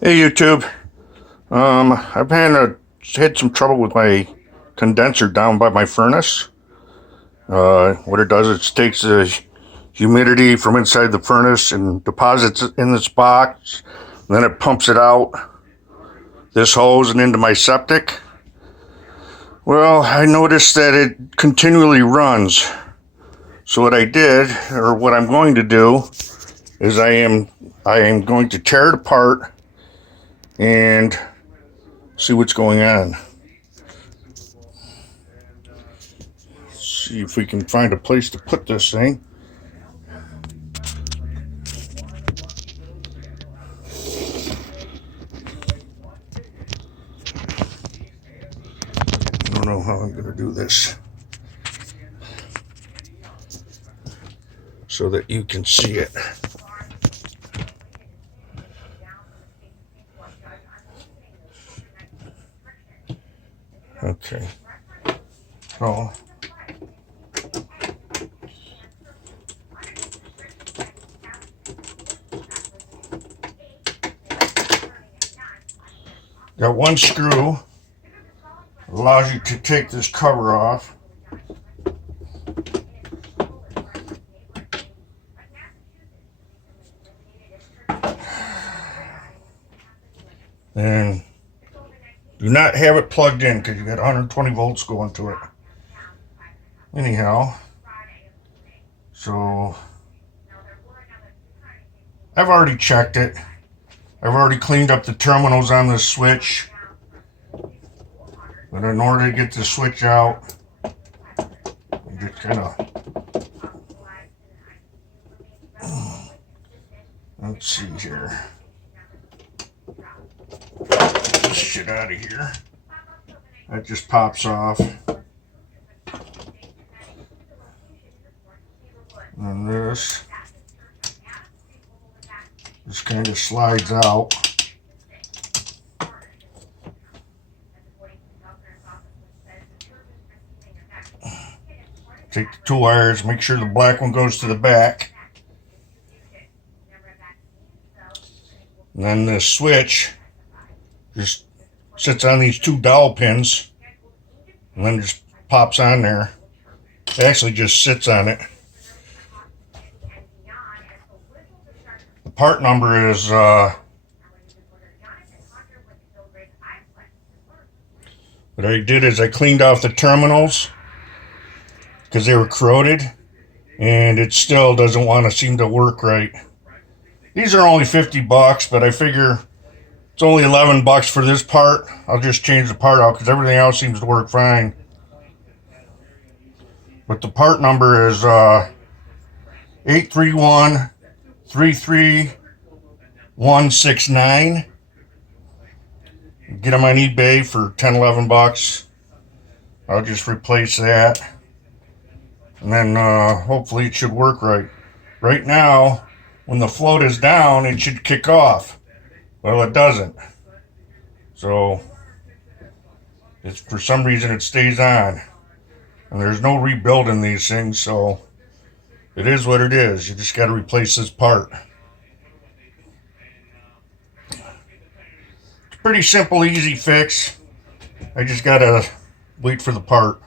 Hey YouTube, I've had some trouble with my condenser down by my furnace. What it does is it takes the humidity from inside the furnace and deposits it in this box. And then it pumps it out this hose and into my septic. Well, I noticed that it continually runs. So what I did, or what I'm going to do, is I am going to tear it apart and see what's going on. See if we can find a place to put this thing. I don't know how I'm going to do this so that you can see it. Okay. Oh. Got one screw. Allows you to take this cover off. And do not have it plugged in because you got 120 volts going to it. Anyhow, so I've already checked it. I've already cleaned up the terminals on the switch. But in order to get the switch out, I'm just gonna, let's see here. Get this shit out of here. That just pops off. And this just kind of slides out. Take the two wires, make sure the black one goes to the back. And then the switch just sits on these two dowel pins and then just pops on there. It actually just sits on it. The part number is what I did is I cleaned off the terminals because they were corroded, and it still doesn't want to seem to work right. These are only 50 bucks, but I figure it's only 11 bucks for this part. I'll just change the part out because everything else seems to work fine. But the part number is 831-33169. Get them on eBay for 10, 11 bucks. I'll just replace that. And then hopefully it should work right. Right now, when the float is down, it should kick off. Well, it doesn't. So, it's for some reason it stays on. And there's no rebuilding these things, so it is what it is. You just got to replace this part. It's a pretty simple, easy fix. I just got to wait for the part.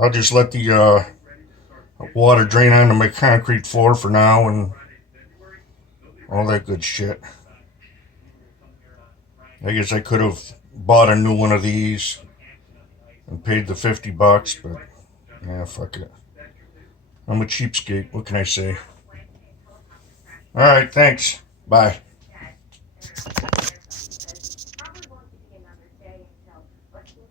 I'll just let the water drain onto my concrete floor for now and all that good shit. I guess I could have bought a new one of these and paid the 50 bucks, but yeah, fuck it. I'm a cheapskate. What can I say? Alright, thanks. Bye.